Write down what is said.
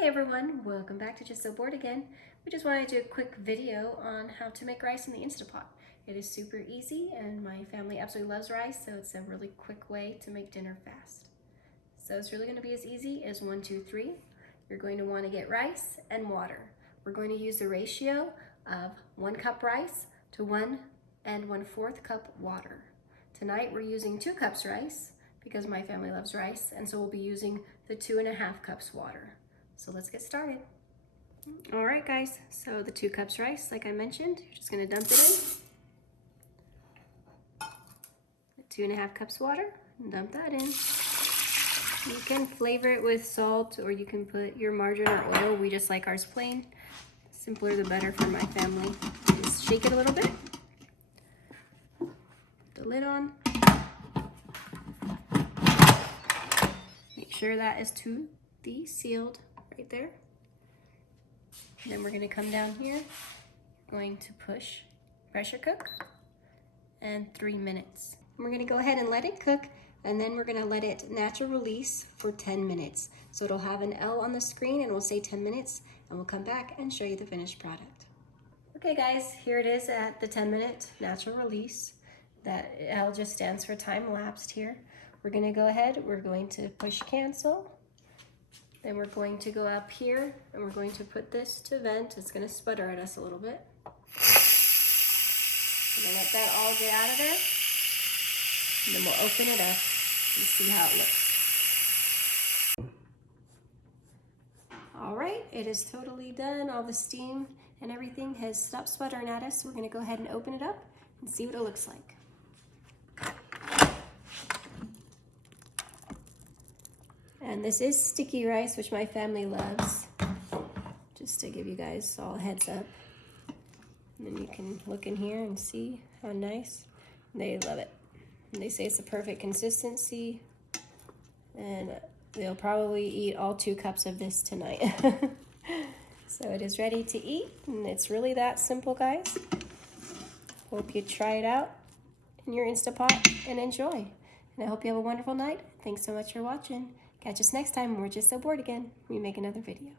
Hey everyone, welcome back to Just So Bored Again. We just wanted to do a quick video on how to make rice in the Instapot. It is super easy and my family absolutely loves rice, so it's a really quick way to make dinner fast. So it's really going to be as easy as 1, 2, 3. You're going to want to get rice and water. We're going to use the ratio of 1 cup rice to 1 1/4 cup water. Tonight we're using 2 cups rice because my family loves rice, and so we'll be using the 2.5 cups water. So let's get started. All right guys, so the 2 cups rice, like I mentioned, you're just gonna dump it in. The 2.5 cups water, and dump that in. You can flavor it with salt or you can put your margarine or oil. We just like ours plain. The simpler the better for my family. Just shake it a little bit. Put the lid on. Make sure that is to the sealed right there. And then we're going to come down here, going to push pressure cook, and 3 minutes. And we're going to go ahead and let it cook, and then we're going to let it natural release for 10 minutes. So it'll have an L on the screen and we'll say 10 minutes, and we'll come back and show you the finished product. Okay guys, here it is at the 10-minute natural release. That L just stands for time lapsed here. We're going to go ahead, we're going to push cancel. Then we're going to go up here and we're going to put this to vent. It's going to sputter at us a little bit. And then let that all get out of there. And then we'll open it up and see how it looks. All right, it is totally done. All the steam and everything has stopped sputtering at us. We're going to go ahead and open it up and see what it looks like. And this is sticky rice, which my family loves. Just to give you guys all a heads up. And then you can look in here and see how nice. They love it. And they say it's the perfect consistency. And they'll probably eat all 2 cups of this tonight. So it is ready to eat. And it's really that simple, guys. Hope you try it out in your Instapot and enjoy. And I hope you have a wonderful night. Thanks so much for watching. Catch us next time when we're just so bored again. We make another video.